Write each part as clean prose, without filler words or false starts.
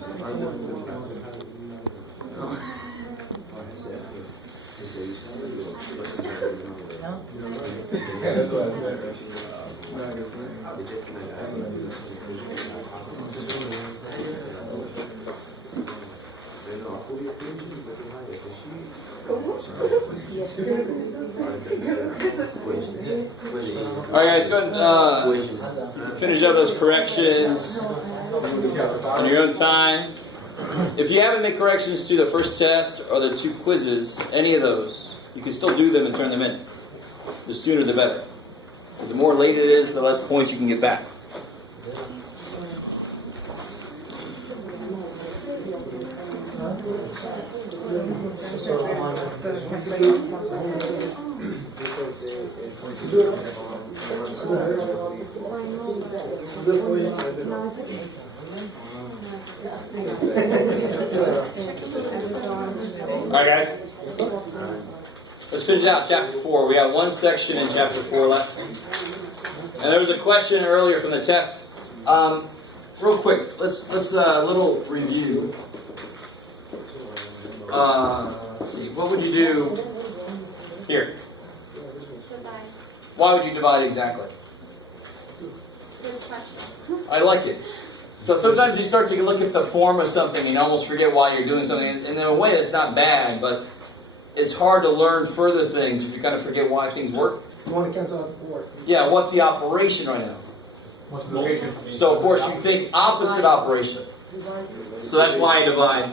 Alright guys, go ahead and finish up those corrections on your own time. If you haven't made corrections to the first test or the 2 quizzes, any of those, you can still do them and turn them in. The sooner the better. Because the more late it is, the less points you can get back. Alright guys, let's finish out chapter 4. We have one section in chapter 4 left. And there was a question earlier from the test. Real quick, let's a little review. Let's see, what would you do here? Divide. Why would you divide exactly? Good question. I like it. So sometimes you start to look at the form of something and you almost forget why you're doing something. And in a way, it's not bad, but it's hard to learn further things if you kind of forget why things work. You want to cancel out the 4. Yeah, what's the operation right now? Multiplication. So of course you think opposite operation. So that's why I divide.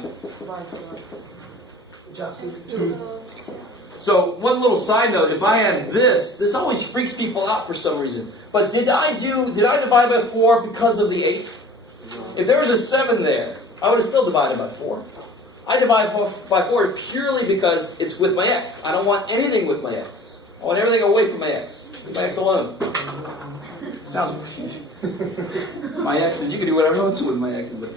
So one little side note, if I had this always freaks people out for some reason. But did I divide by 4 because of the 8? If there was a 7 there, I would have still divided by 4. I divide by 4 purely because it's with my x. I don't want anything with my x. I want everything away from my x. Leave my x alone. Sounds my x's, you can do whatever you want to with my x's, but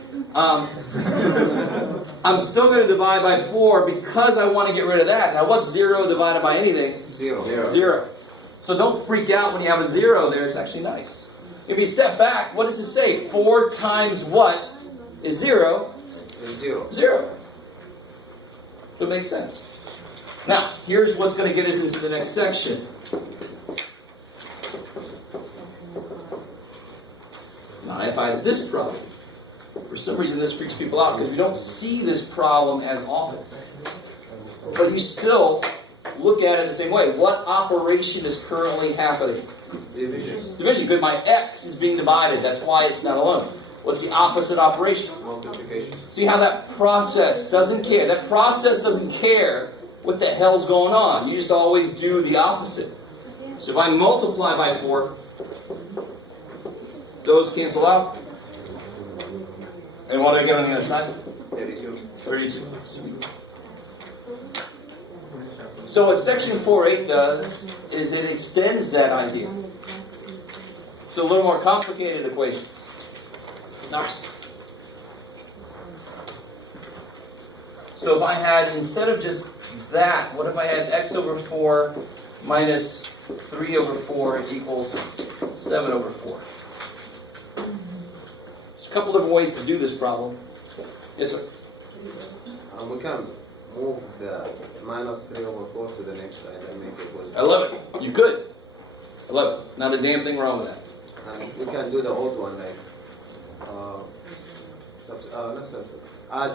I'm still going to divide by 4 because I want to get rid of that. Now what's 0 divided by anything? 0. 0. So don't freak out when you have a 0 there, it's actually nice. If you step back, what does it say? 4 times what is 0? 0. 0. So it makes sense. Now, here's what's going to get us into the next section. Now, if I had this problem, for some reason this freaks people out because we don't see this problem as often. But you still look at it the same way. What operation is currently happening? Division. Division. Good, my x is being divided. That's why it's not alone. What's the opposite operation? Multiplication. See how that process doesn't care. That process doesn't care what the hell's going on. You just always do the opposite. So if I multiply by 4, those cancel out. And what do I get on the other side? 32. 32. Sweet. So what section 4.8 does is it extends that idea. So a little more complicated equations. Nice. So if I had, instead of just that, what if I had x over 4 minus 3 over 4 equals 7 over 4? There's a couple different ways to do this problem. Yes, sir? We can move the minus 3 over 4 to the next side and make it positive. I love it. You could. I love it. Not a damn thing wrong with that. And we can do the old one, like add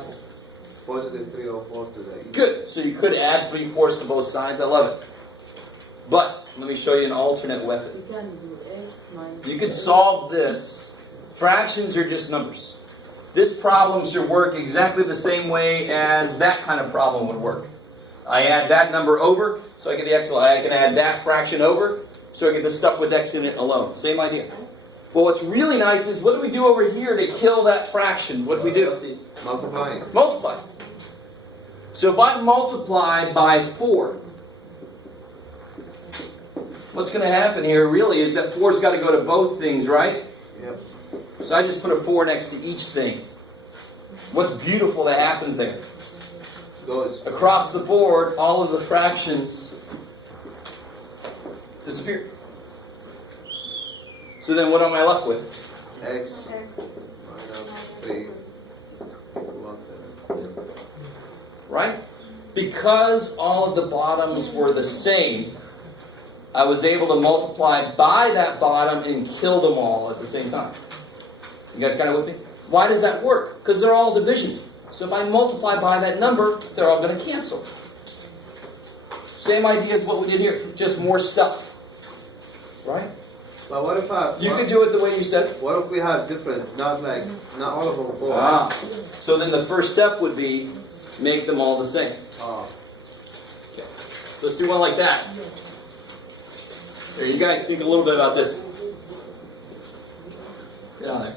positive 3 over 4 to the. Good. So you could add 3/4 to both sides. I love it. But let me show you an alternate method. You can do x minus. You could solve this. Fractions are just numbers. This problem should work exactly the same way as that kind of problem would work. I add that number over, so I get the x. I can add that fraction over, so I get the stuff with x in it alone. Same idea. Well, what's really nice is, what do we do over here to kill that fraction? What do we do? Multiplying. Multiply. So if I multiply by 4, what's going to happen here really is that 4's got to go to both things, right? Yep. So I just put a 4 next to each thing. What's beautiful that happens there? Goes. Across the board, all of the fractions disappear. So then what am I left with? X minus 3 right? Because all of the bottoms were the same, I was able to multiply by that bottom and kill them all at the same time. You guys kind of with me? Why does that work? Because they're all division. So if I multiply by that number, they're all going to cancel. Same idea as what we did here, just more stuff. Right? But what if You can do it the way you said. what if we have different, not all of them 4? Ah. So then the first step would be make them all the same. Oh. Okay. So let's do one like that. Here, you guys think a little bit about this. Get on there.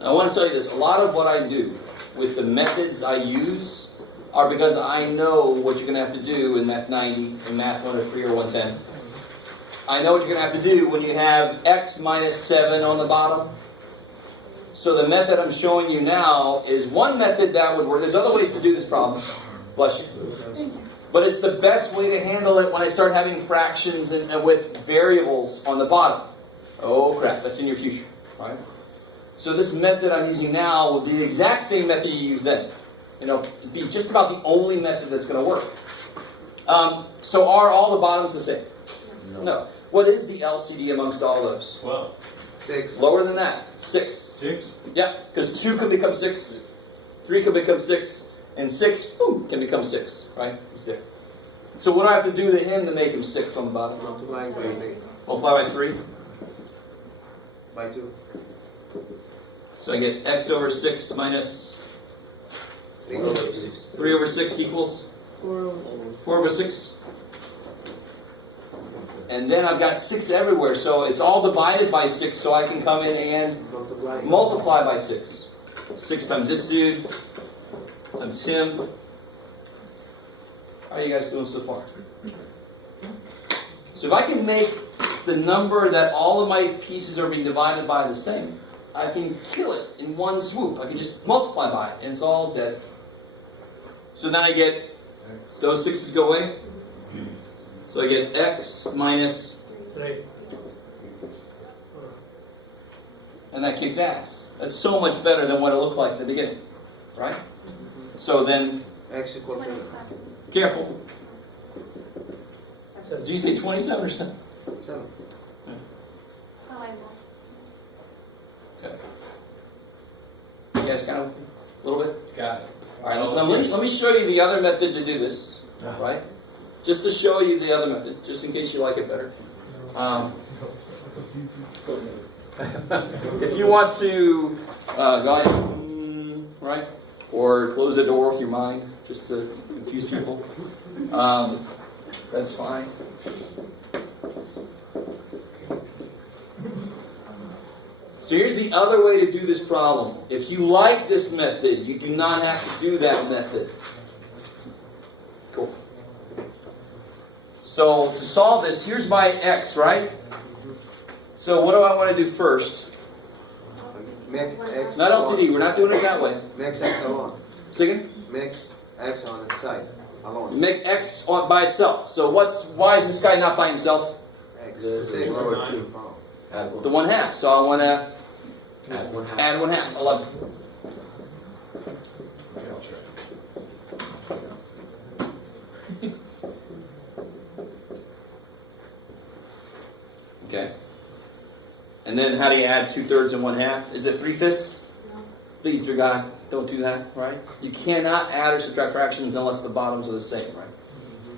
I want to tell you this. A lot of what I do with the methods I use are because I know what you're going to have to do in Math 90, in Math 103 or 110. I know what you're going to have to do when you have x minus 7 on the bottom. So the method I'm showing you now is one method that would work. There's other ways to do this problem. Bless you. But it's the best way to handle it when I start having fractions and with variables on the bottom. Oh crap, that's in your future. Right? So this method I'm using now will be the exact same method you used then. It'd be just about the only method that's going to work. So are all the bottoms the same? No. What is the LCD amongst all those? 6. Lower than that. 6. 6? Yeah, because 2 can become 6, 3 can become 6, and 6 can become 6, right? He's there. So what do I have to do to him to make him 6 on the bottom? Multiplying by 3. Multiply by 3. By 2. So I get x over 6 minus 3 over 6. 3 over 6 equals 4 over 6. And then I've got 6 everywhere, so it's all divided by 6, so I can come in and multiply by 6. 6 times this dude, times him. How are you guys doing so far? So if I can make the number that all of my pieces are being divided by the same, I can kill it in one swoop. I can just multiply by it, and it's all dead. So then I get, those 6's go away. So I get x minus 3. and that kicks ass. That's so much better than what it looked like in the beginning, right? So then, X equals 7. careful. So you say 27 or 7? 7. Oh, I will. Okay. You guys kind of, a little bit? Got it. All right, let me show you the other method to do this, right? Just to show you the other method, just in case you like it better. If you want to go ahead, right? Or close the door with your mind, just to confuse people. That's fine. So here's the other way to do this problem. If you like this method, you do not have to do that method. Cool. So to solve this, here's my x, right? So what do I want to do first? Make X Not LCD, we're not doing it that way. Makes X alone. Second, Makes X on its side. Alone. make x by itself. So why is this guy not by himself? X. The 6 lower over 2. 2. The 1/2. So I want to Add 1/2. add 1/2, 11. Okay, I'll try. Okay. And then how do you add 2/3 and 1/2? Is it 3/5? No. Please, dear God, don't do that, right? You cannot add or subtract fractions unless the bottoms are the same, right?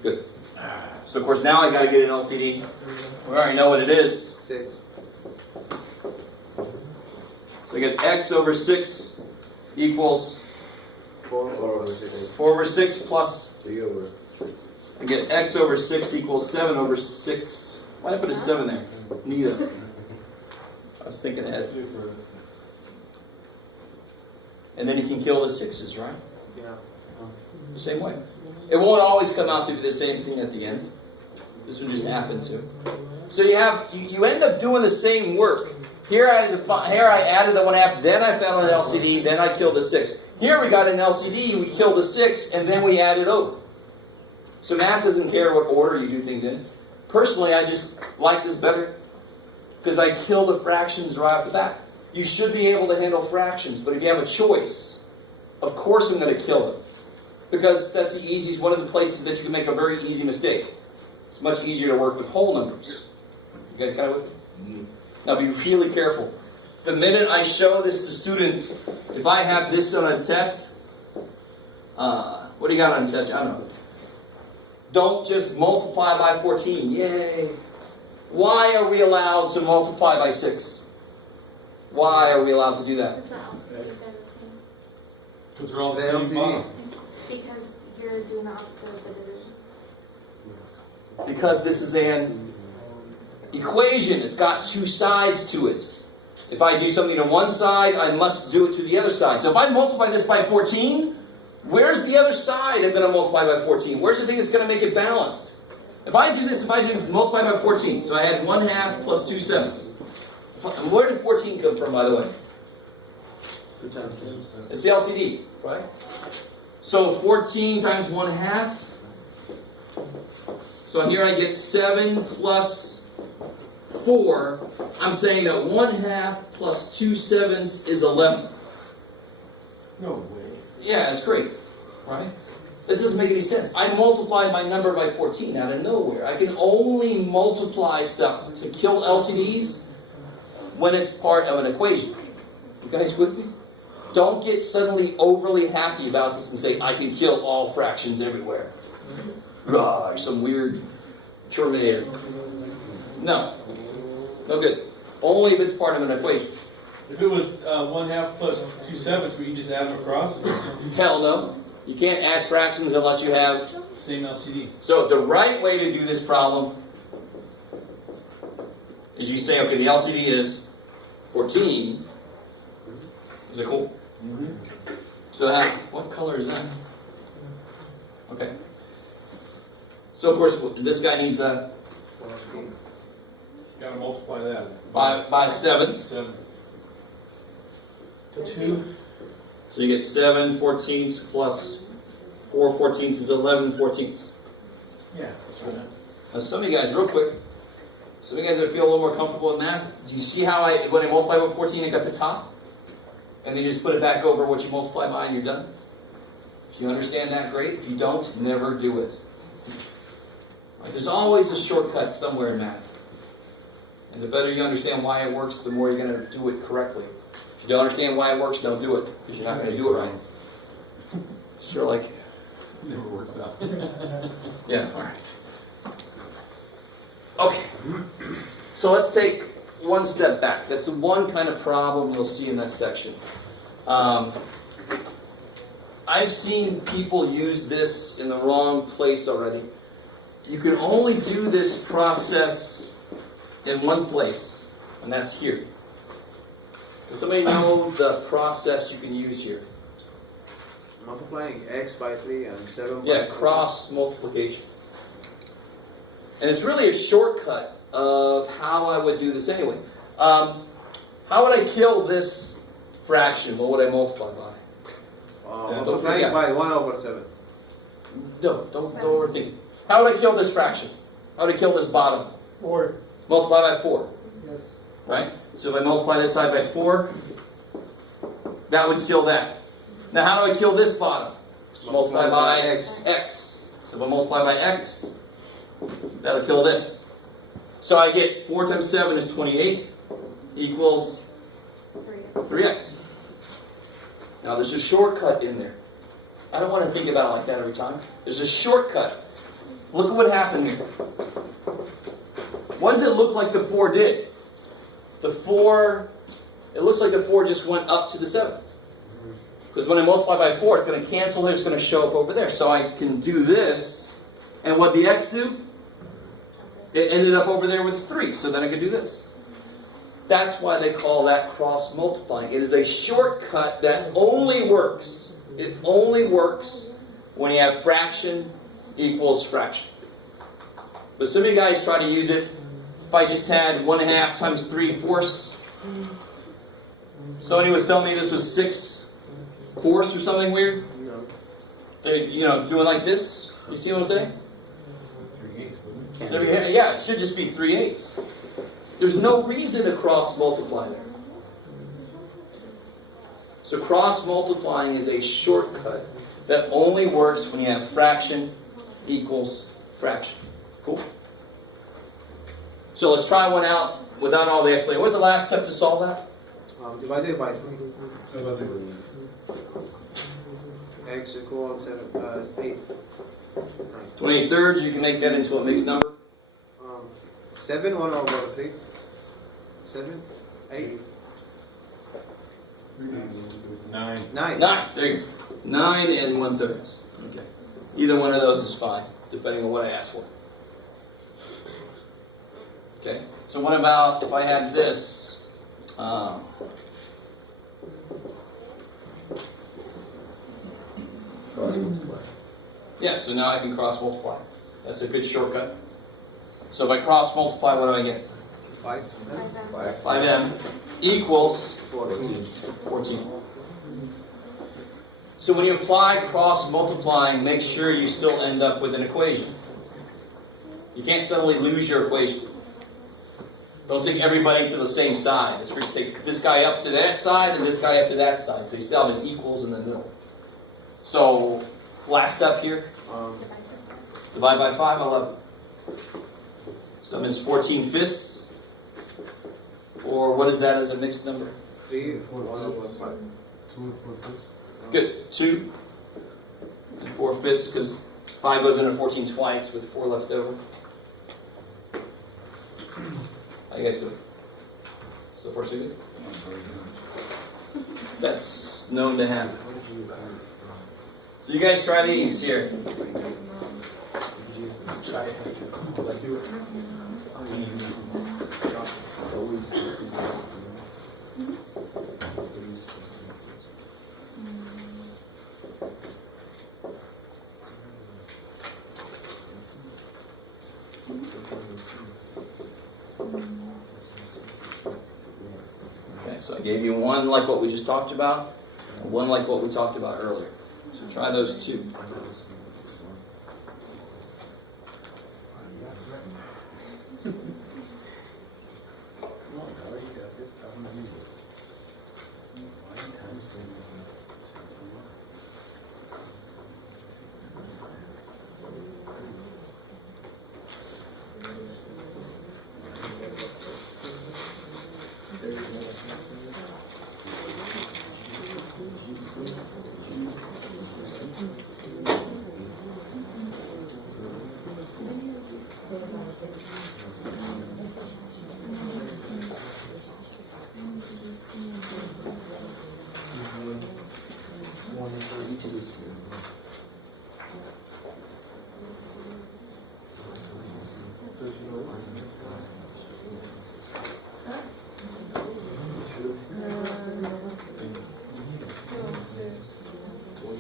Good. So of course now I got to get an LCD. We already know what it is. 6. So I get x over 6 equals 4 over 6. 4 over 6 plus, 3 over. I get x over 6 equals 7 over 6. Why did I put a 7 there? Neither. I was thinking ahead. And then you can kill the 6's, right? Yeah. Same way. It won't always come out to be the same thing at the end. This would just happen to. So you end up doing the same work. Here I added the 1/2, then I found an LCD, then I killed the 6. Here we got an LCD, we killed the 6, and then we added over. So math doesn't care what order you do things in. Personally, I just like this better because I kill the fractions right off the bat. You should be able to handle fractions, but if you have a choice, of course I'm going to kill them. Because that's the easiest, one of the places that you can make a very easy mistake. It's much easier to work with whole numbers. You guys kind of with me? Now be really careful. The minute I show this to students, if I have this on a test, what do you got on a test? I don't know. Don't just multiply by 14. Yay. Why are we allowed to multiply by 6? Why are we allowed to do that? Because Because the LCDs are the same. they're all the They're same LCD. bottom. Because you're doing the opposite of the division. Because this is an equation. It's got two sides to it. If I do something on one side, I must do it to the other side. So if I multiply this by 14, where's the other side I'm going to multiply by 14? Where's the thing that's going to make it balanced? If I do this, multiply by 14, so I had 1/2 plus 2 sevenths. Where did 14 come from, by the way? It's the LCD, right? So 14 times 1/2. So here I get 7 plus 4. I'm saying that 1/2 plus 2 sevenths is 11. No way. Yeah, that's great, right? That doesn't make any sense. I multiplied my number by 14 out of nowhere. I can only multiply stuff to kill LCDs when it's part of an equation. You guys with me? Don't get suddenly overly happy about this and say, I can kill all fractions everywhere. Rah, some weird Terminator. No. No good. Only if it's part of an equation. If it was 1/2 plus 2 sevenths, would you just add them across? Hell no. You can't add fractions unless you have... Same LCD. So the right way to do this problem is you say, okay, the LCD is 14. Is it cool? So what color is that? Okay. So of course, this guy needs a Gotta multiply that. by 7. 7. 2. So you get 7 14ths plus 4 14ths is 11 14ths. Yeah, that's right. Now some of you guys, real quick, some of you guys that feel a little more comfortable with math, do you see how when I multiply by 14, I got the top? And then you just put it back over what you multiply by and you're done? If you understand that, great. If you don't, never do it. Right, there's always a shortcut somewhere in math. And the better you understand why it works, the more you're going to do it correctly. If you don't understand why it works, don't do it, because you're not going to do it right. Sure, like... Never works out. Yeah, alright. Okay. So let's take one step back. That's the one kind of problem you'll see in that section. I've seen people use this in the wrong place already. You can only do this process in one place, and that's here. Does somebody know the process you can use here? Multiplying x by 3 and 7 by Yeah, 4. cross multiplication. And it's really a shortcut of how I would do this anyway. How would I kill this fraction? What would I multiply by? Multiplying forget. by 1/7. No, don't overthink it. How would I kill this fraction? How would I kill this bottom? 4. Multiply by 4, Yes. right? So if I multiply this side by 4, that would kill that. Now how do I kill this bottom? Multiply by x. x. So if I multiply by x, that'll kill this. So I get 4 times 7 is 28 equals 3x. Now there's a shortcut in there. I don't want to think about it like that every time. There's a shortcut. Look at what happened here. What does it look like the 4 did? The 4, it looks like the 4 just went up to the 7. Because when I multiply by 4, it's going to cancel here, it's going to show up over there. So I can do this. And what the x do? It ended up over there with 3. So then I can do this. That's why they call that cross multiplying. It is a shortcut that only works. It only works when you have fraction equals fraction. But some of you guys try to use it. If I just had 1/2 times 3/4. Somebody was telling me this was 6/4 or something weird. No. They, doing like this. You see what I'm saying? 3/8, wouldn't Yeah, it should just be 3/8. There's no reason to cross multiply there. So cross multiplying is a shortcut that only works when you have fraction equals fraction. Cool? So let's try one out without all the explanation. What's the last step to solve that? Divided by 3. X equals 8. 28 thirds, you can make that into a mixed number. 7 1 over 3. 7 8 9. 9. 9. There you go. 9 and 1/3. Okay. Either one of those is fine, depending on what I ask for. Okay. So what about if I had this? Yeah, so now I can cross multiply. That's a good shortcut. So if I cross multiply, what do I get? 5 5m equals 14. 14. So when you apply cross multiplying, make sure you still end up with an equation. You can't suddenly lose your equation. Don't take everybody to the same side. It's first take this guy up to that side and this guy up to that side. So you still have an equals in the middle. So last step here, divide by 5, 11. So that means 14 fifths. Or what is that as a mixed number? 3 1 over 5. 2 and 4 fifths. Good. 2 and 4 fifths, because 5 goes into 14 twice with 4 left over. How you guys doing? So far, so good? That's known to happen. So you guys try these here. Let's try it. Okay, so I gave you one like what we just talked about, and one like what we talked about earlier. So try those two.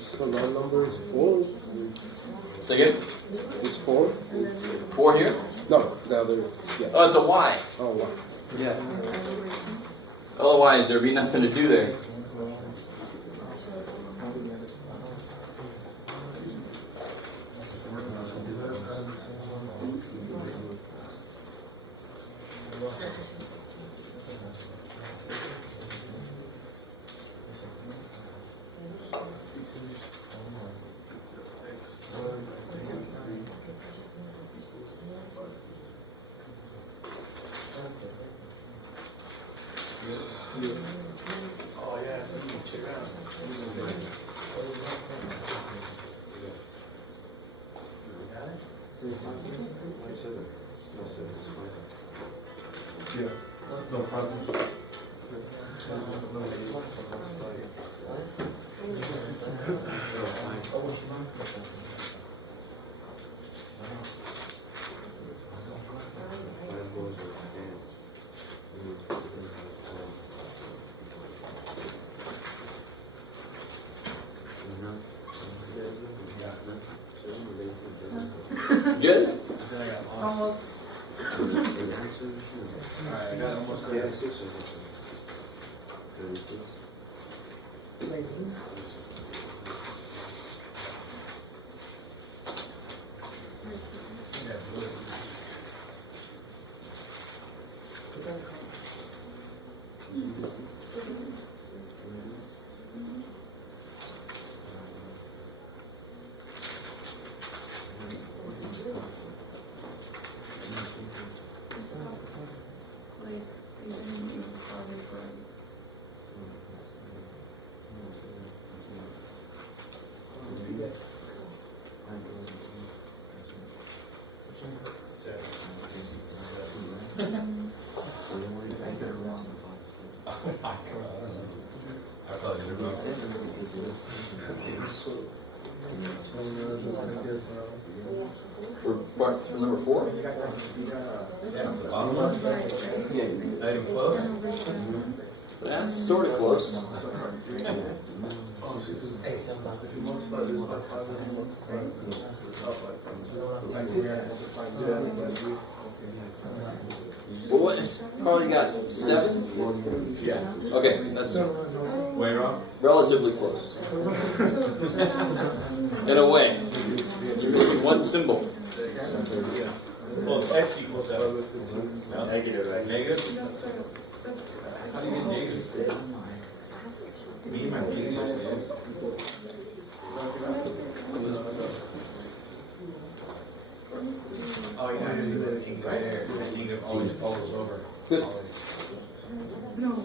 So that number is 4. Say again? It's 4? 4 here? No, the other. Yeah. Oh, it's a Y. Oh, wow. Yeah. Otherwise, there'd be nothing to do there. Oh, yeah, so you can check out. Yeah. No problems. Good? Almost. Alright, I got almost Yeah, there. 6 over 2. Like, reasoning is harder for I probably did it wrong. For number 4? The bottom one? Not even close? That's sort of close. If you multiply this by 5, then you multiply this Well, what? Carl, you got 7? Yeah. Okay, that's Way wrong? relatively close. In a way. You're missing one symbol. Well, it's x equals 7. No? Negative, right? Negative? How do you get negative? Me, my negatives, Oh, yeah, it's right there. Negative always follows over. Good. No.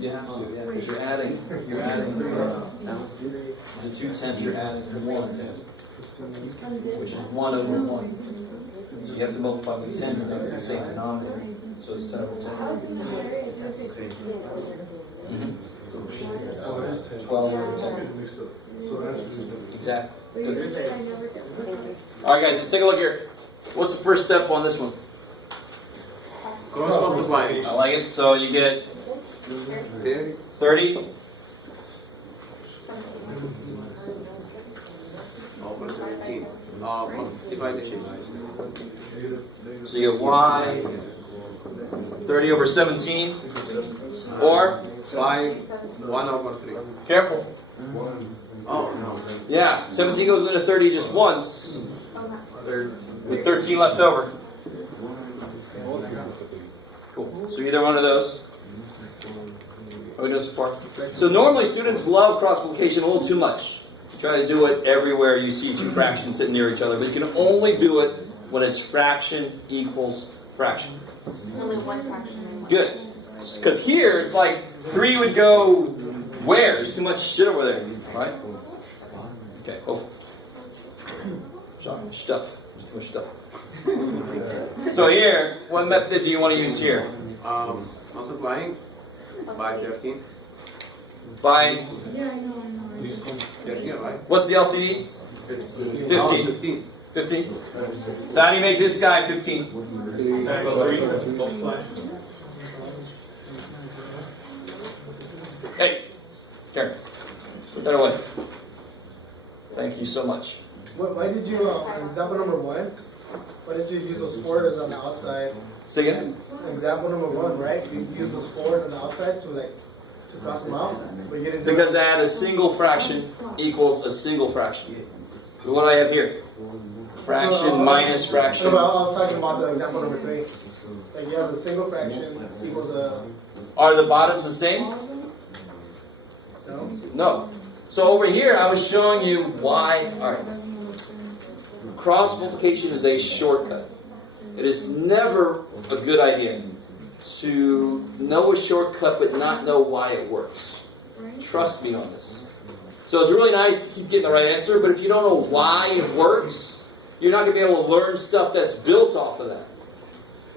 You have to, yeah, because you're adding the 2 tenths, you're adding to 1, which is 1 over 1. So you have to multiply with 10 to make it the same denominator. So it's 10 over 10. Mhm. 12 over 10. Exactly. Good. Alright guys, let's take a look here. What's the first step on this one? Cross multiplying. I like it. So you get 30. Over 17. Multiplication. So you get y 30 over 17. Or 5, 1 over 3. careful. Oh, no. Yeah, 17 goes into 30 just once, with 13 left over. Cool. So either one of those. Are we doing so far? So normally students love cross multiplication a little too much. Try to do it everywhere you see 2 fractions sitting near each other, but you can only do it when it's fraction equals fraction. Only one fraction. Good. Because here it's like 3 would go where? There's too much shit over there, right? Okay, cool. Sorry, stuff. There's too much stuff. So here, what method do you want to use here? Multiplying by 13. By, Yeah, I know. 13, right? what's the LCD? 15. 15. 15? So how do you make this guy 15? Multiply. Hey, Karen, put that away. Thank you so much. Why did you, example number 1, why did you use those 4s on the outside? Say again? Example number 1, right? You use those 4s on the outside to cross them out, but you didn't do Because it. I had a single fraction equals a single fraction. So what do I have here? Fraction minus fraction. No, but I was talking about the example number 3. Like you have a single fraction equals a, Are the bottoms the same? no? No. So over here, I was showing you why. All right. Cross multiplication is a shortcut. It is never a good idea to know a shortcut but not know why it works. Trust me on this. So it's really nice to keep getting the right answer, but if you don't know why it works, you're not going to be able to learn stuff that's built off of that.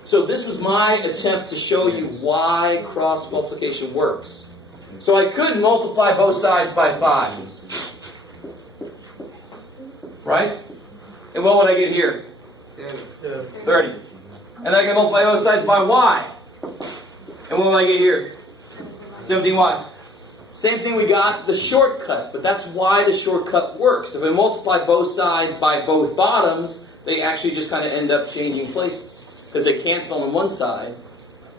So this was my attempt to show you why cross multiplication works. So I could multiply both sides by 5. Right? And what would I get here? 30. And then I can multiply both sides by y. And what will I get here? 17y. Same thing, we got the shortcut, but that's why the shortcut works. If I multiply both sides by both bottoms, they actually just kind of end up changing places. Because they cancel on one side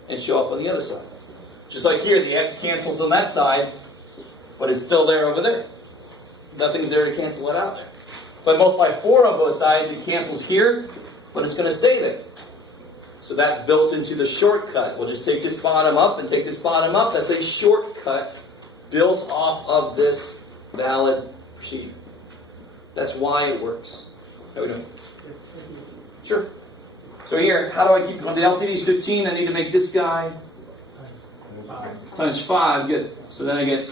and show up on the other side. Just like here, the x cancels on that side, but it's still there over there. Nothing's there to cancel it out there. If I multiply 4 on both sides, it cancels here, but it's going to stay there. So that built into the shortcut. We'll just take this bottom up and take this bottom up. That's a shortcut built off of this valid procedure. That's why it works. How we doing? Sure. So here, how do I keep going? The LCD is 15. I need to make this guy times 5. Good. So then I get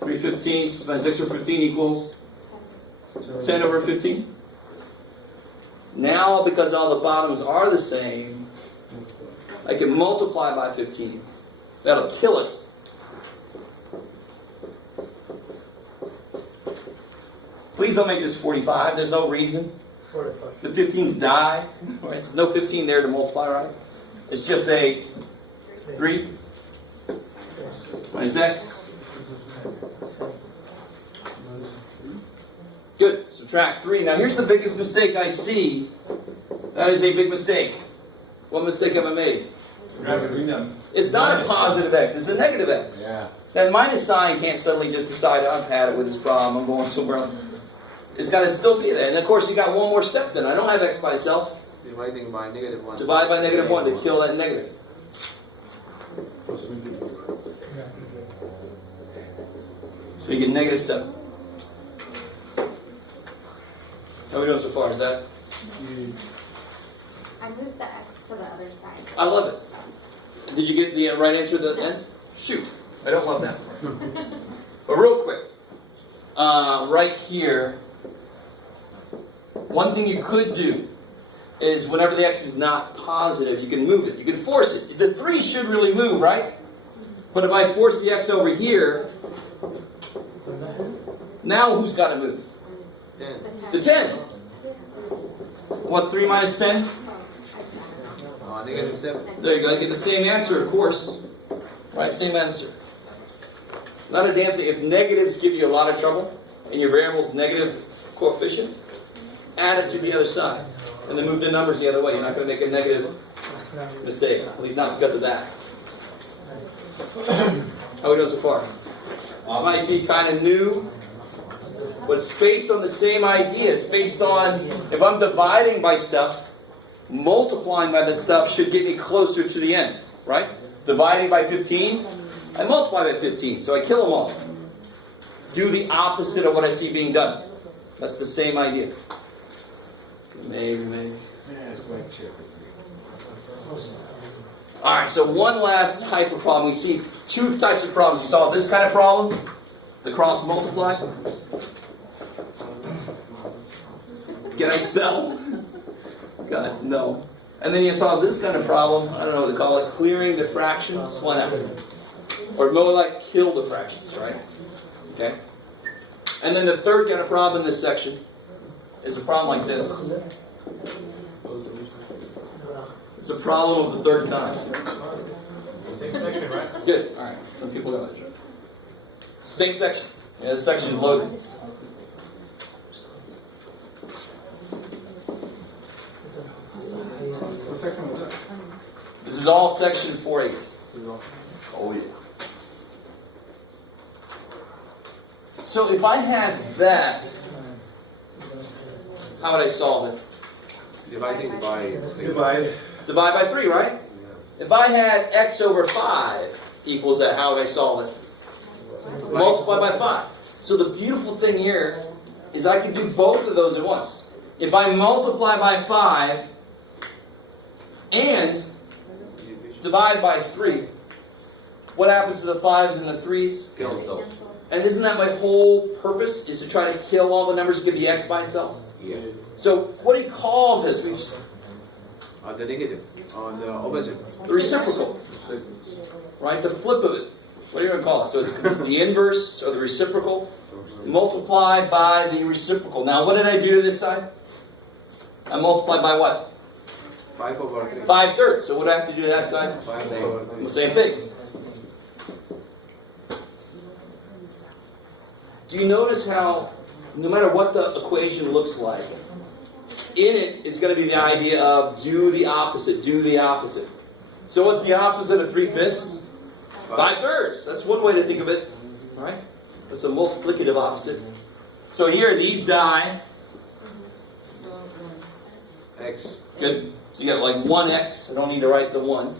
3/15 minus 6 over 15 equals 10 over 15. Now, because all the bottoms are the same, I can multiply by 15. That'll kill it. Please don't make this 45. There's no reason. 45. The 15s die. Right? There's no 15 there to multiply, right? It's just a 3 minus x. Good. Subtract 3. Now here's the biggest mistake I see. That is a big mistake. What mistake have I made? It's not a positive x. It's a negative x. Yeah. That minus sign can't suddenly just decide, I've had it with this problem, I'm going somewhere else. It's got to still be there. And of course you got one more step then. I don't have x by itself. Dividing by -1. Divide by -1 to kill that negative. So you get -7. How are we doing so far? Is that? I moved the X to the other side. I love it. Did you get the right answer at the end? Shoot. I don't love that part. But real quick. Right here. One thing you could do is whenever the x is not positive, you can move it. You can force it. The 3 should really move, right? But if I force the x over here, now who's got to move? 10. The 10. What's 3 minus 10? -7. There you go. I get the same answer, of course. Right, same answer. Not a damn thing. If negatives give you a lot of trouble, and your variable's negative coefficient, add it to the other side. And then move the numbers the other way. You're not going to make a negative mistake. At least not because of that. How we doing so far? This might be kind of new, but it's based on the same idea. It's based on, if I'm dividing by stuff, multiplying by that stuff should get me closer to the end, right? Dividing by 15, I multiply by 15, so I kill them all. Do the opposite of what I see being done. That's the same idea. Maybe. Alright, so one last type of problem. We see 2 types of problems. You saw this kind of problem, the cross multiply. Can I spell? God, no. And then you saw this kind of problem, I don't know what to call it, clearing the fractions. Why not? Or more like kill the fractions, right? Okay? And then the third kind of problem in this section is a problem like this. It's a problem of the third kind. Same section, right? Good. Alright. Some people got it. Same section. Yeah, this section is loaded. This is all section 4.8. Oh yeah. So if I had that, how would I solve it? Dividing by Divide by 3, right? If I had x over 5 equals that, how would I solve it? Multiply by 5. So the beautiful thing here is I can do both of those at once. If I multiply by 5 and divide by 3, what happens to the 5s and the 3s? Cancel. And isn't that my whole purpose, is to try to kill all the numbers, give the x by itself? Yeah. So what do you call this? The negative. On the opposite. The reciprocal. Right? The flip of it. What are you going to call it? So it's the inverse, or the reciprocal, multiplied by the reciprocal. Now what did I do to this side? I multiplied by what? 5 over 3. 5/3. So what do I have to do to that side? 5 over 3. Same thing. Do you notice how, no matter what the equation looks like, in it is going to be the idea of do the opposite, do the opposite. So what's the opposite of 3/5? 5/3. That's one way to think of it. All right? That's a multiplicative opposite. So here, these die. X. Good. So you got like 1x. I don't need to write the 1.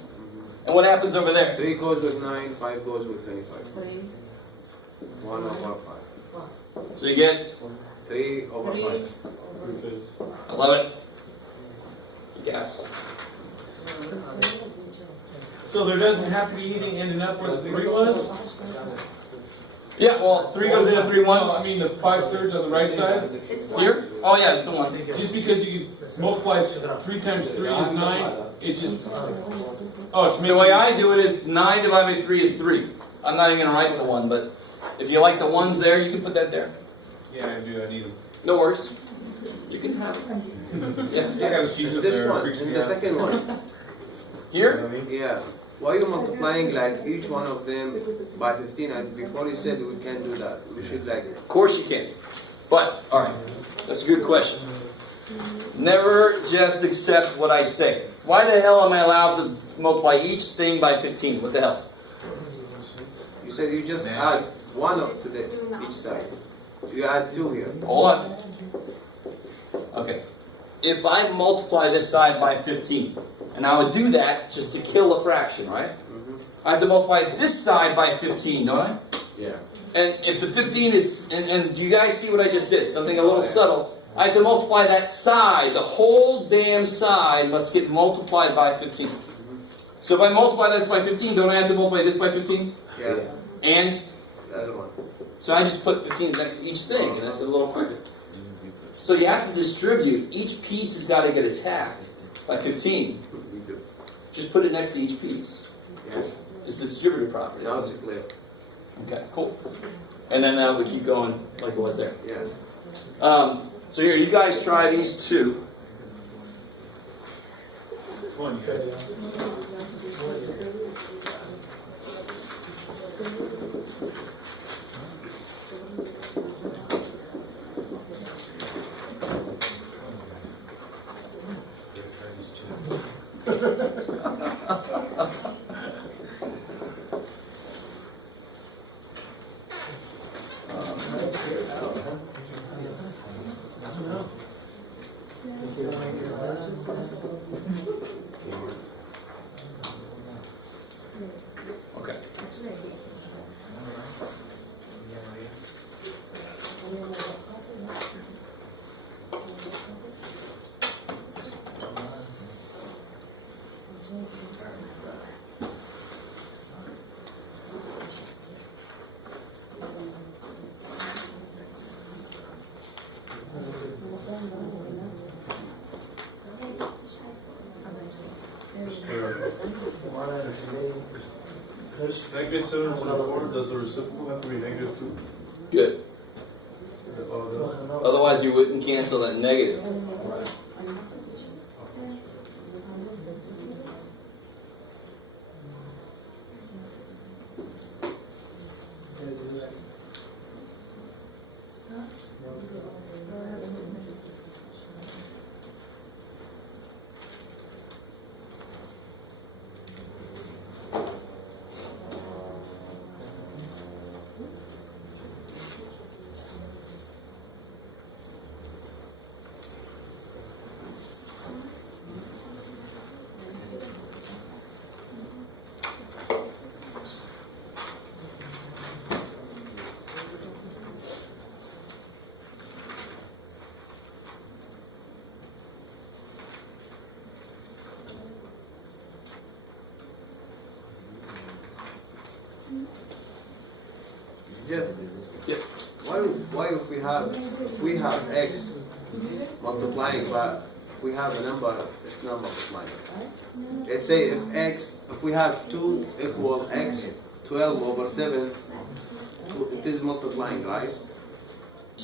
And what happens over there? 3 goes with 9, 5 goes with 25. 3, 1 over 5. So you get, 3 over 3 5. over I love it. Yes. So there doesn't have to be anything ending up where the 3 was? Yeah, well, 3 goes into 3 once. No, I mean the 5/3 on the right side. It's one. Here? Oh yeah, it's the 1. Just because you can multiply 3 times 3 is 9, it just, oh, it's The way I do it is 9 divided by 3 is 3. I'm not even going to write the 1, but if you like the 1s there, you can put that there. Yeah, I do, I need them. No worries. You can have it. Yeah. I got a season This there. one, freaks and me the out. second one. Here? Yeah. Why are you multiplying like each one of them by 15? And before you said we can't do that. We should like. Of course you can. But, alright, that's a good question. Never just accept what I say. Why the hell am I allowed to multiply each thing by 15? What the hell? You said you just add 1 up to each side. You add 2 here. Hold on. Okay. If I multiply this side by 15, and I would do that just to kill a fraction, right? I have to multiply this side by 15, don't I? Yeah. And if the 15 is, and do you guys see what I just did? Something a little subtle. I have to multiply that side. The whole damn side must get multiplied by 15. So if I multiply this by 15, don't I have to multiply this by 15? Yeah. And? The other one. So I just put 15s next to each thing, and that's a little quicker. So you have to distribute. Each piece has got to get attacked by 15. Me too. Just put it next to each piece. Yes. It's the distributive property. Now it's clear. Okay, cool. And then we keep going like it was there. Yeah. So here, you guys try these two. Come on, you guys. Okay. That gets similar to the 4. Does the reciprocal have to be negative 2? Good. Oh, it does. Otherwise, you wouldn't cancel that negative. Jeff. Yep. Why if we have x multiplying, but if we have a number, it's not multiplying. Let's say if we have 2 equal x, 12 over 7, it is multiplying, right?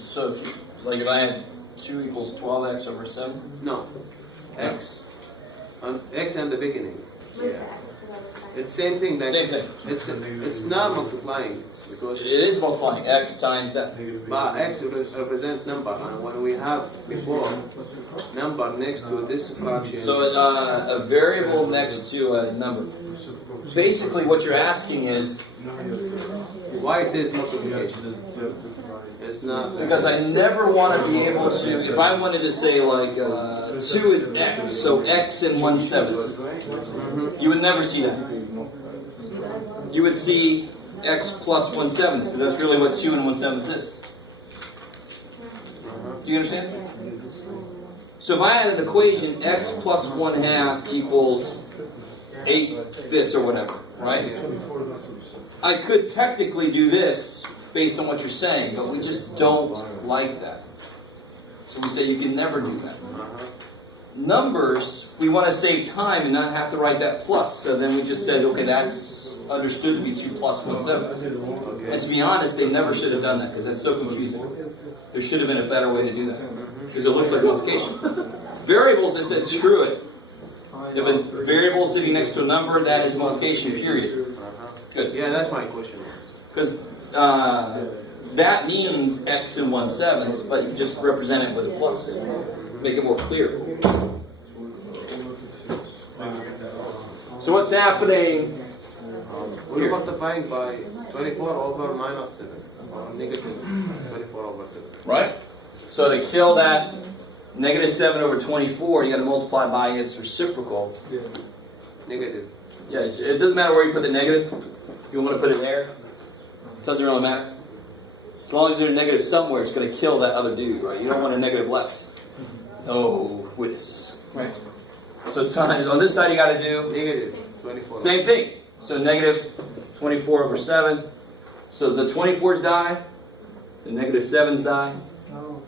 So if you, like if I had 2 equals 12x over 7? No. X. X and the beginning. Move the x to the other side. It's same thing. Like Same thing. it's not multiplying It because is multiplying. X times that. but x represent number, and when we have before number next to this fraction. So a variable next to a number. Basically what you're asking is, why it is multiplication? It's not because I never want to be able to, if I wanted to say like 2 is x, so x and 1/7. You would never see that. You would see x plus 1/7, because that's really what 2 and 1/7 is. Do you understand? So if I had an equation, x plus 1/2 equals 8/5 or whatever, right? I could technically do this based on what you're saying, but we just don't like that. So we say you can never do that. Numbers, we want to save time and not have to write that plus. So then we just said, okay, that's understood to be 2 plus 1/7. And to be honest, they never should have done that because that's so confusing. There should have been a better way to do that because it looks like multiplication. Variables, I said, screw it. If a variable is sitting next to a number, that is multiplication, period. Good. Yeah, that's my question. Because that means x and 1/7, but you can just represent it with a plus. Make it more clear. So what's happening? We're multiplying by 24 over minus 7. Or negative 24 over 7. Right? So to kill that negative 7 over 24, you got to multiply by its reciprocal. Negative. Yeah, it doesn't matter where you put the negative. You want to put it there. It doesn't really matter. As long as there's a negative somewhere, it's going to kill that other dude, right? You don't want a negative left. No witnesses, right? So times on this side you got to do Negative 24. same thing. So negative 24 over 7. So the 24s die, the negative 7s die.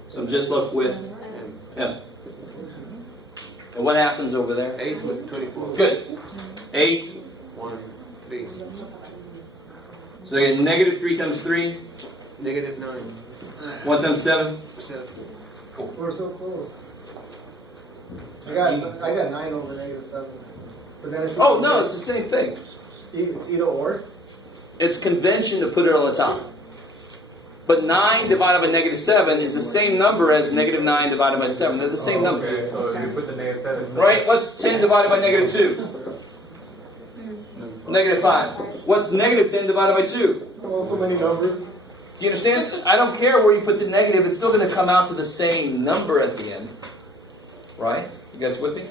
So I'm just left with m. And what happens over there? 8 with 24. Good. 8. 1, 3. So I get negative 3 times 3. Negative 9. 1 times 7. 7. We're so close. I got 9 over -7. But then it's Oh no, it's the same thing. It's either or. It's convention to put it on the top. But 9 divided by -7 is the same number as negative 9 divided by 7. They're the same number. Okay, so you put the negative 7. Right? What's 10 divided by -2? Negative 5. What's negative 10 divided by 2? Oh, so many numbers. Do you understand? I don't care where you put the negative, it's still going to come out to the same number at the end. Right? You guys with me?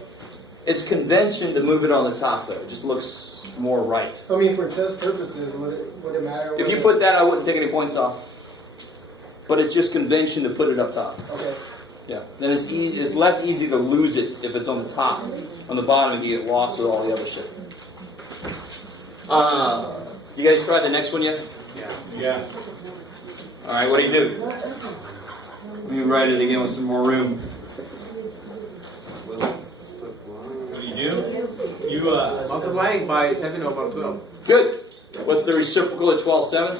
It's convention to move it on the top, though. It just looks more right. So I mean, for test purposes, would it matter? If you put that, I wouldn't take any points off. But it's just convention to put it up top. Okay. Yeah. Then it's less easy to lose it if it's on the top. On the bottom, you get lost with all the other shit. You guys tried the next one yet? Yeah. All right, what do you do? Let me write it again with some more room. What do? You Multiplying by 7 over 12. Good. What's the reciprocal of 12/7?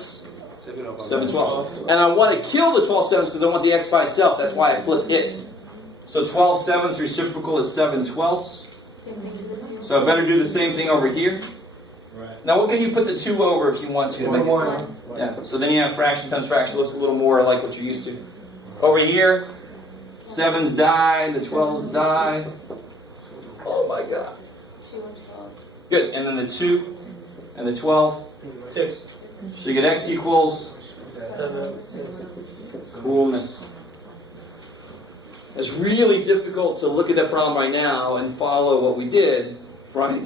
7 over 7 12. And I want to kill the 12/7 because I want the x by itself. That's why I flip it. So 12/7 reciprocal is 7/12. So I better do the same thing over here. Right. Now what can you put the 2 over if you want to? Make it- 1. Yeah, so then you have fraction times fraction. Looks a little more like what you're used to. Over here, 7s die, the 12s die. Oh my God. 2 and 12. Good, and then the 2 and the 12. 6. So you get x equals coolness. It's really difficult to look at that problem right now and follow what we did, right?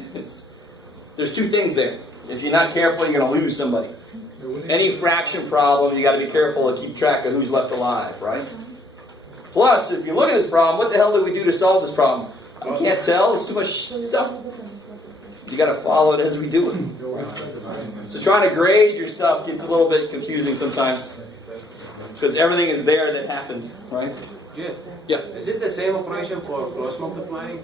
There's 2 things there. If you're not careful, you're going to lose somebody. Any fraction problem, you got to be careful to keep track of who's left alive, right? Plus, if you look at this problem, what the hell did we do to solve this problem? I can't tell. There's too much stuff. You got to follow it as we do it. So trying to grade your stuff gets a little bit confusing sometimes because everything is there that happened, right? Jeff, Yeah. is it the same operation for cross multiplying?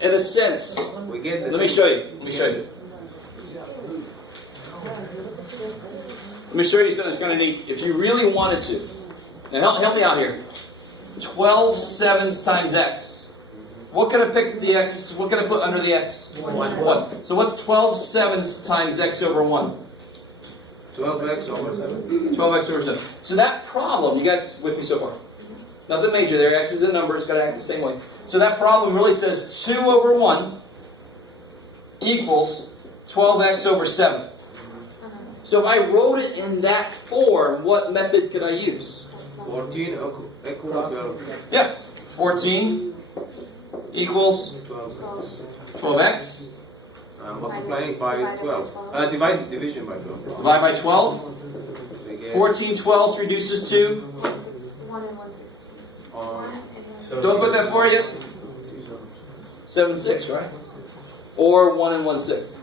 In a sense. We get the Let me same- show you. Let me show you. Let me show you something that's going to need. If you really wanted to, now help me out here. 12/7 times x. What can I pick the x? What can I put under the x? 1. So what's 12/7 times x over 1? 12x over 7. 12x over 7. So that problem, you guys with me so far? Nothing major there. X is a number. It's got to act the same way. So that problem really says 2 over 1 equals 12x over 7. So if I wrote it in that form, what method could I use? 14 equal 12. Yes. 14 equals 12x. Multiplying by 12. Division by 12. Divide by 12. We get, 14 12 reduces to. 1 and 1/16. um, Don't put that for yet. 7 6, right? Or 1 and 1/6.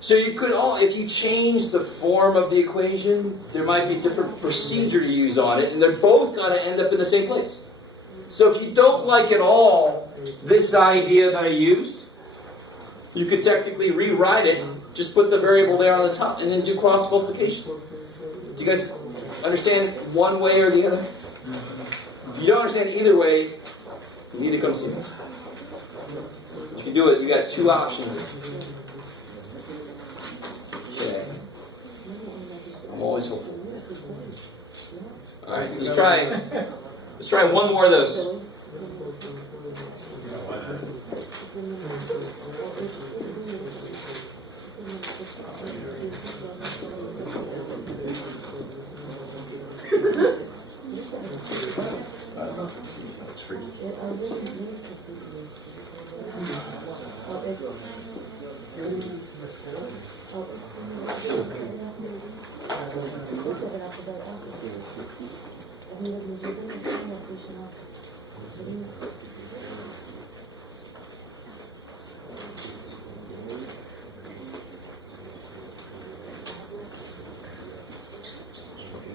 So you could if you change the form of the equation, there might be different procedure to use on it, and they're both going to end up in the same place. So if you don't like at all this idea that I used, you could technically rewrite it, just put the variable there on the top, and then do cross multiplication. Do you guys understand one way or the other? If you don't understand either way, you need to come see me. If you do it, you got two options. Yeah. I'm always hopeful. Alright, let's try one more of those.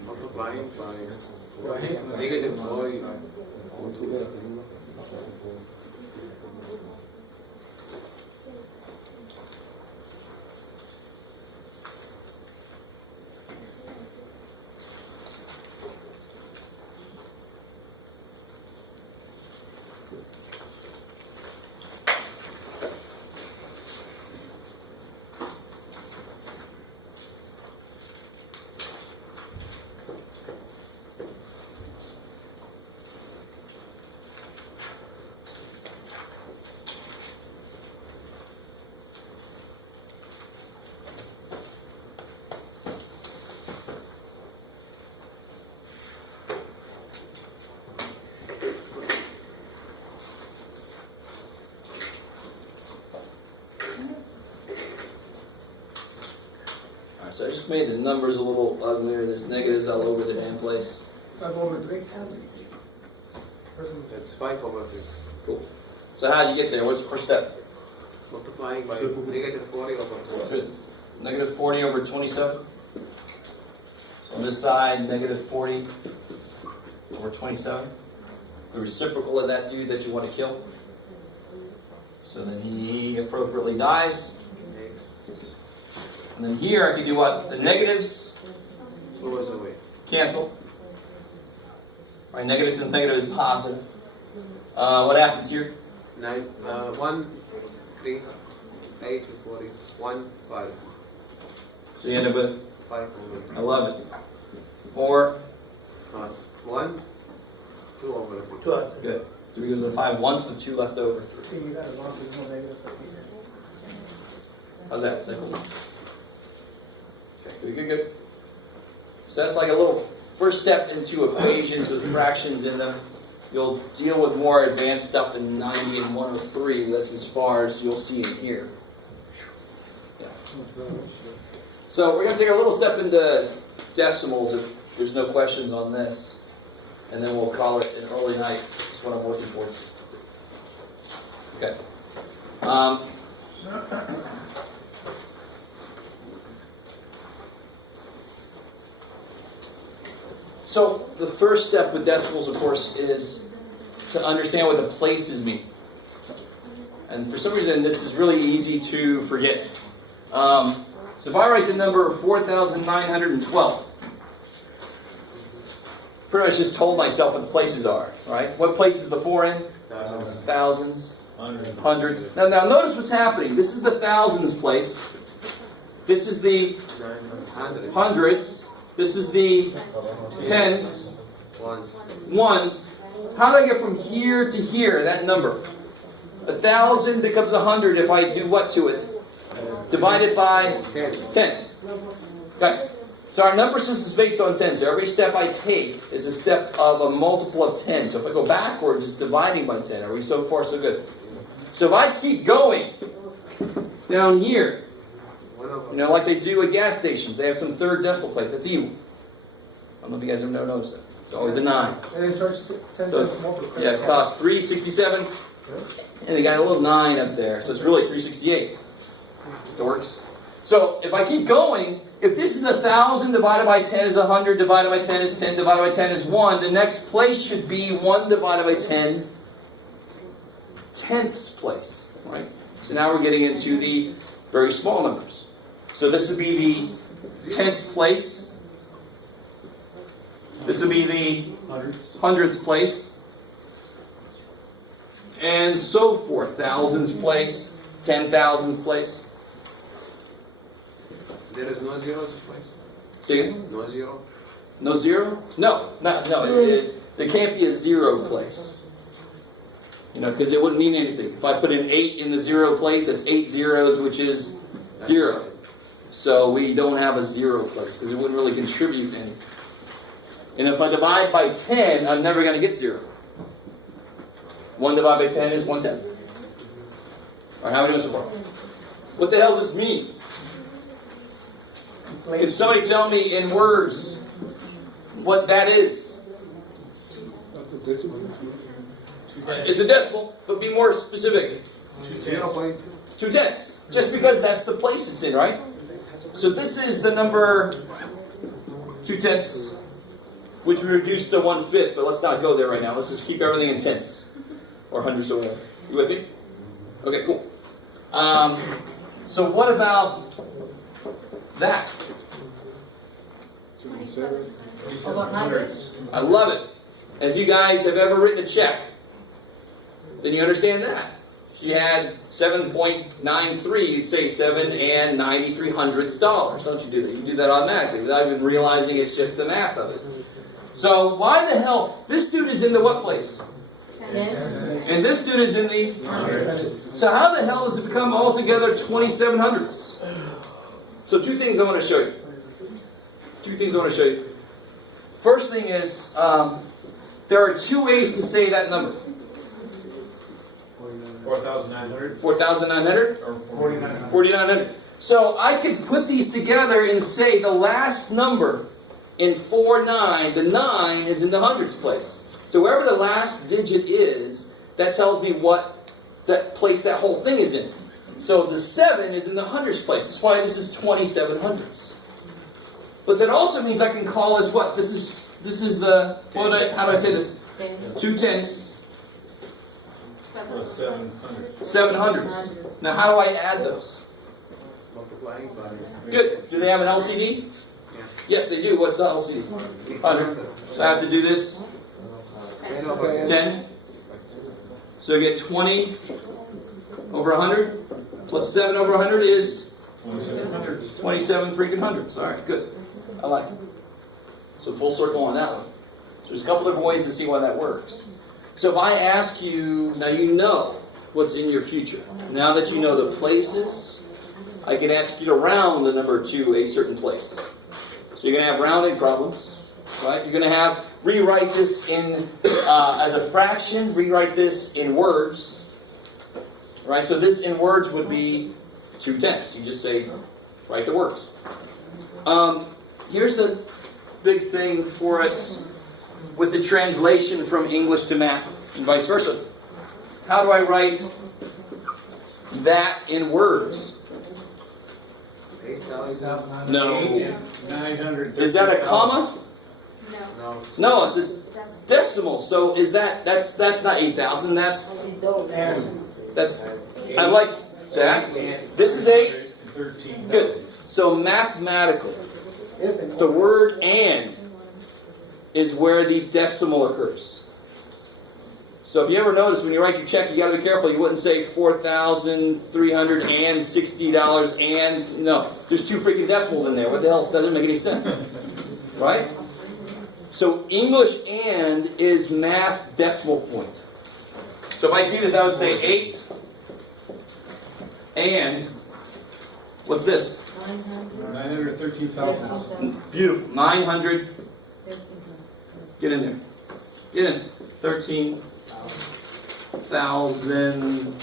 multiplying by negative 40. So I just made the numbers a little uglier. There's negatives all over the damn place. 5 over 3. It's 5 over 3. Cool. So how do you get there? What's the first step? Multiplying by negative 40 over 4. Good. Negative 40 over 27. On this side, negative 40 over 27. The reciprocal of that dude that you want to kill. So then he appropriately dies. And then here I can do what? The negatives Goes away. cancel. Right, negative times negative is positive. What happens here? 1, 3, 8 to 40. 1, 5. So you end up with 5 over 3. 11. Or, 1, 2 over 3. 2 after. good. 3 goes to 5 once with 2 left over. See, you got a lot of more negatives up here. How's that? Simple. Okay, good. So that's like a little first step into equations with fractions in them. You'll deal with more advanced stuff in 90 and 103. That's as far as you'll see in here. Yeah. So we're going to take a little step into decimals if there's no questions on this. And then we'll call it an early night. That's what I'm working towards. Okay. So the first step with decimals, of course, is to understand what the places mean. And for some reason, this is really easy to forget. So if I write the number 4,912, pretty much just told myself what the places are, right? What place is the 4 in? Thousands, hundreds. Now notice what's happening. This is the thousands place. This is the hundreds. This is the tens, ones. How do I get from here to here, that number? 1,000 becomes 100 if I do what to it? Divide it by 10. Guys, So our number system is based on 10. So every step I take is a step of a multiple of 10. So if I go backwards, it's dividing by 10. Are we so far so good? So if I keep going down here, you know, like they do at gas stations, they have some third decimal place. That's evil. I don't know if you guys have never noticed that. It's always a 9. And they charge 10 So cents more for credit yeah, it card. costs $3.67, and they got a little 9 up there, so it's really $3.68. Dorks. So if I keep going, if this is 1,000 divided by 10 is 100 divided by 10 is 10 divided by 10 is 1, the next place should be 1 divided by 10, tenths place, right? So now we're getting into the very small numbers. So this would be the tenths place. This would be the hundredths place. And so forth. Thousands place, 10,000s place. There is no zeros, please? See it? No zero? No zero? No. There can't be a zero place. You know, because it wouldn't mean anything. If I put an 8 in the zero place, that's 8 zeros, which is 0. So we don't have a zero place, because it wouldn't really contribute anything. And if I divide by 10, I'm never going to get 0. 1 divided by 10 is 1/10. Alright, how are we doing so far? What the hell does this mean? Can somebody tell me in words what that is? That's a decimal. It's a decimal, but be more specific. 0.2. 2/10. Just because that's the place it's in, right? So this is the number 2/10, which we reduced to 1/5, but let's not go there right now. Let's just keep everything in tenths. Or hundredths or whatever. You with me? Okay, cool. So what about that? 27. I love it. And if you guys have ever written a check, then you understand that. If you had 7.93, you'd say 7 and 93 hundredths dollars. Don't you do that? You do that automatically without even realizing it's just the math of it. So why the hell? This dude is in the what place? And this dude is in the... So how the hell does it become altogether 27 hundredths? So two things I want to show you. First thing is, there are two ways to say that number. 4,900? 4,900? Or 4,900? 4,900. So I could put these together and say the last number in 4,9, the 9 is in the hundredths place. So wherever the last digit is, that tells me what that place that whole thing is in. So the 7 is in the hundredths place. That's why this is 27 hundredths. But that also means I can call this what? This is the, how do I say this? 2/10. Plus 700. 7 hundredths. Now how do I add those? Multiplying by... Good. Do they have an LCD? Yes, they do. What's the LCD? 100. So I have to do this. 10. So I get 20 over 100 plus 7 over 100 is 27 freaking hundredths. All right, good. I like it. So full circle on that one. So there's a couple different ways to see why that works. So if I ask you, now you know what's in your future. Now that you know the places, I can ask you to round the number to a certain place. So you're going to have rounding problems, right? You're going to have, rewrite this in as a fraction, rewrite this in words, right? So this in words would be 2/10. You just say, write the words. Here's the big thing for us with the translation from English to math and vice versa. How do I write that in words? 8,000. No. 900. Is that a comma? No. No. No, it's a decimal. So is that's not 8,000. That's I like that. This is 8. 13. Good. So mathematically, If and the only. word "and" is where the decimal occurs. So if you ever notice when you write your check, you got to be careful. You wouldn't say $4,360 and no. There's 2 freaking decimals in there. What the hell? That doesn't make any sense, right? So English "and" is math decimal point. So if I see this, I would say 8 and what's this? 913 thousandths. Beautiful. 900. Get in there. Get in. 13,000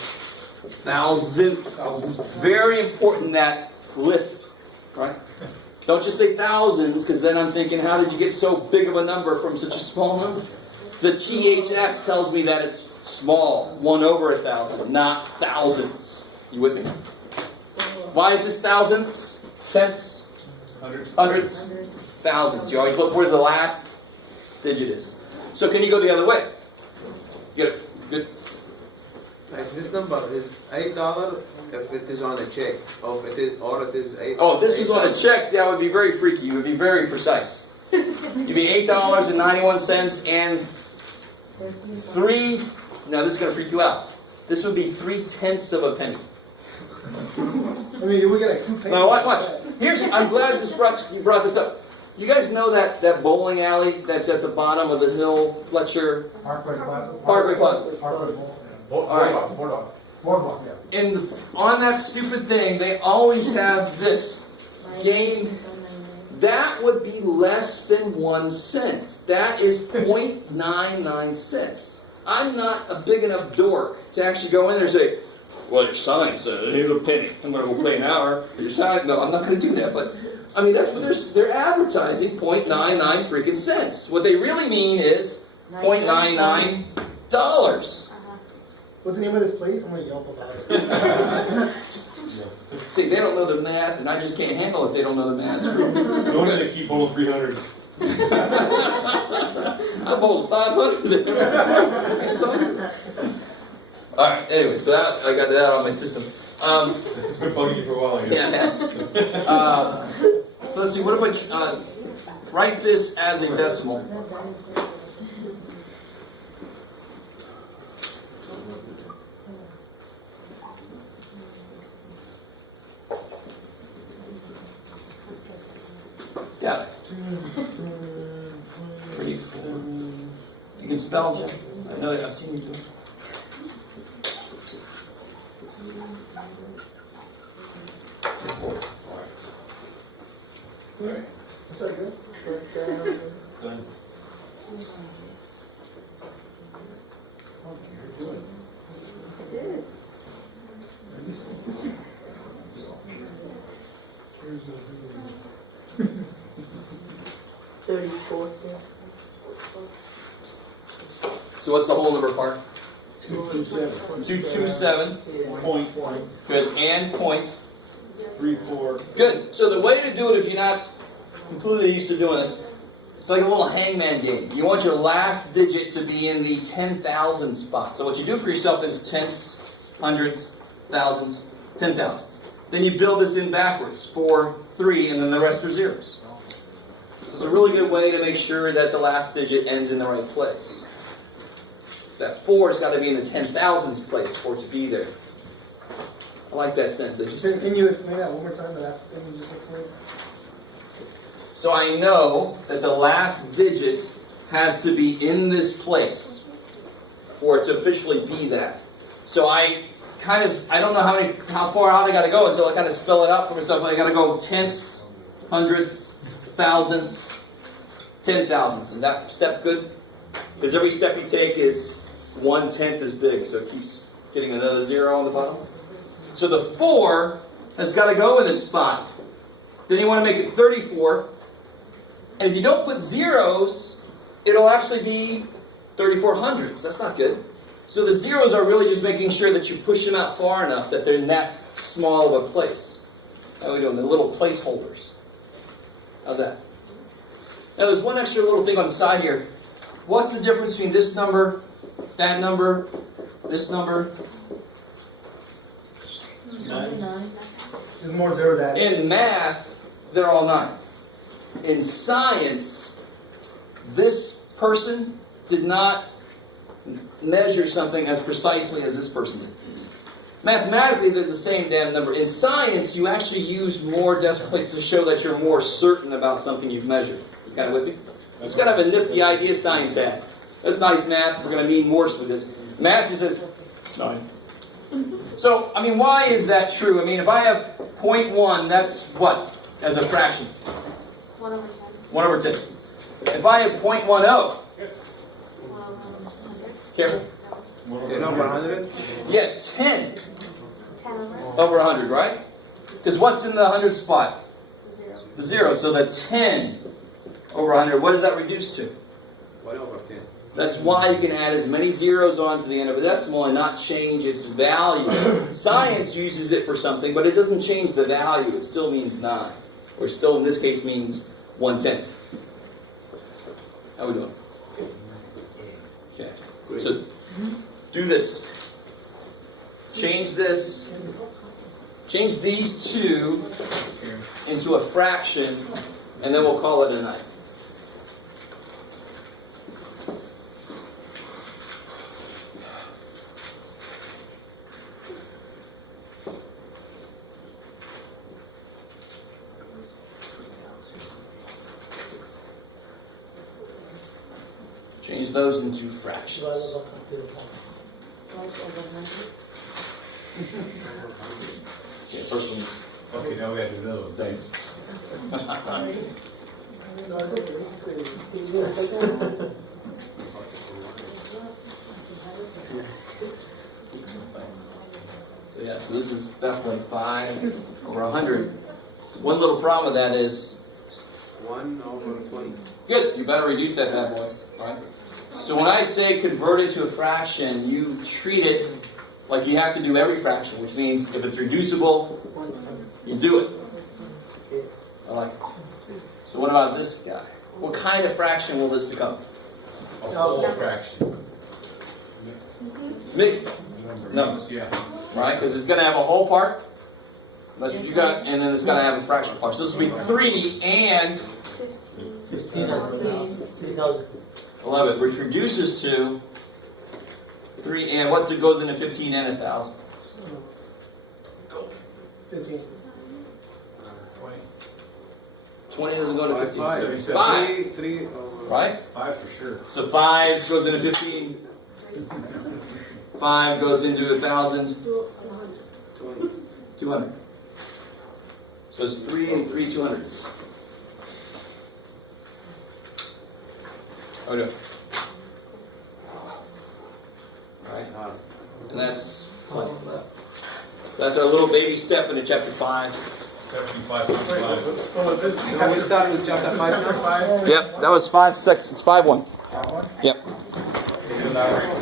thousandths. Very important, that lift, right? Don't just say thousands, because then I'm thinking, how did you get so big of a number from such a small number? The THS tells me that it's small, 1 over 1,000, not thousands. You with me? Why is this thousandths? Tenths? Hundreds? Thousands. You always look where the last digit is. So can you go the other way? Good. Good. Like this number is $8 if it is on a check, or if it is $8. Oh, if this was on a check, that would be very freaky. You would be very precise. You'd be $8.91 and 3. Now this is going to freak you out. This would be 3/10 of a penny. I mean, we get like 2 pennies. Now watch. Here's. I'm glad you brought this up. You guys know that bowling alley that's at the bottom of the hill, Fletcher Parkway Plaza. Parkway Plaza. Boardwalk. Boardwalk, yeah. On that stupid thing, they always have this game. That would be less than 1 cent. That is 0.99 cents. I'm not a big enough dork to actually go in there and say, well, your sign says, here's a penny. I'm going to go pay an hour. Your sign, no, I'm not going to do that. But, I mean, that's what they're advertising, 0.99 freaking cents. What they really mean is $0.99. What's the name of this place? I'm going to Yelp about it. See, they don't know the math, and I just can't handle if they don't know the math. No wonder they keep holding 300. I'm holding 500 there. All right. Anyway, so that, I got that on my system. It's been bugging you for a while. Yeah, it has. So let's see. What if I write this as a decimal? Got it. 3, 4. You can spell, Jeff. I know that. I've seen you do it. Alright. Is that good? Done. So what's the whole number part? 227. 227. Point. Good. And point. 34. Good. So the way to do it, if you're not completely used to doing this, it's like a little hangman game. You want your last digit to be in the 10,000 spot. So what you do for yourself is tenths, hundreds, thousands, 10,000s. Then you build this in backwards. 4, 3, and then the rest are zeros. So it's a really good way to make sure that the last digit ends in the right place. That 4 has got to be in the 10,000s place for it to be there. I like that sense. Can you explain that one more time? The last thing you just explained? So I know that the last digit has to be in this place for it to officially be that. So I don't know how far out I got to go until I kind of spell it out for myself. I got to go tenths, hundredths, thousandths, 10,000ths. Is that step good? Because every step you take is 1/10 as big, so it keeps getting another 0 on the bottom. So the 4 has got to go in this spot. Then you want to make it 34. And if you don't put zeros, it'll actually be 3400ths. That's not good. So the zeros are really just making sure that you push them out far enough that they're in that small of a place. How are we doing? The little placeholders. How's that? Now there's one extra little thing on the side here. What's the difference between this number, that number, this number? 9. There's more zeros than that. In math, they're all 9. In science, this person did not measure something as precisely as this person did. Mathematically, they're the same damn number. In science, you actually use more decimal places to show that you're more certain about something you've measured. You kind of with me? It's kind of a nifty idea science had. That's nice math. We're going to need more for this. Math just says 9. So, I mean, why is that true? I mean, if I have 0.1, that's what as a fraction? 1 over 10. 1 over 10. If I have 0.10, 1 over 100. careful. Ten over 100. Yeah, 10 10 over over 100, right? Because what's in the 100 spot? 0. The 0. So the 10 over 100, what does that reduce to? 1 over 10. That's why you can add as many zeros on to the end of a decimal and not change its value. Science uses it for something, but it doesn't change the value. It still means 9. Or still, in this case, means 1/10. How we doing? Okay. So, do this. Change this. Change these two into a fraction, and then we'll call it a night. Change those into fractions. Okay, first one's Okay, now we have to do another one. Thanks. No, it's okay. So yeah, so this is definitely 5 over 100. One little problem with that is, 1 over 20. good, you better reduce that bad boy, right? So when I say convert it to a fraction, you treat it like you have to do every fraction, which means if it's reducible, you do it. I like it. So what about this guy? What kind of fraction will this become? A whole fraction. Mixed, No. Yeah. right? Because it's going to have a whole part. That's what you got, and then it's going to have a fraction part. So this will be 3 and 15. 11, which reduces to 3 and what goes into 15 and 1,000? 15. 20 doesn't go to 15. 5. 5, 3 over. right? 5 for sure. So 5 goes into 15. 5 goes into 1,000. 20. 200. So it's 3 and 3 200s. Okay. Alright. And that's our little baby step into chapter 5. 75.5. So we start with chapter 5 now? Yep, that was 5 sections. 5-1. Yep. Take it out.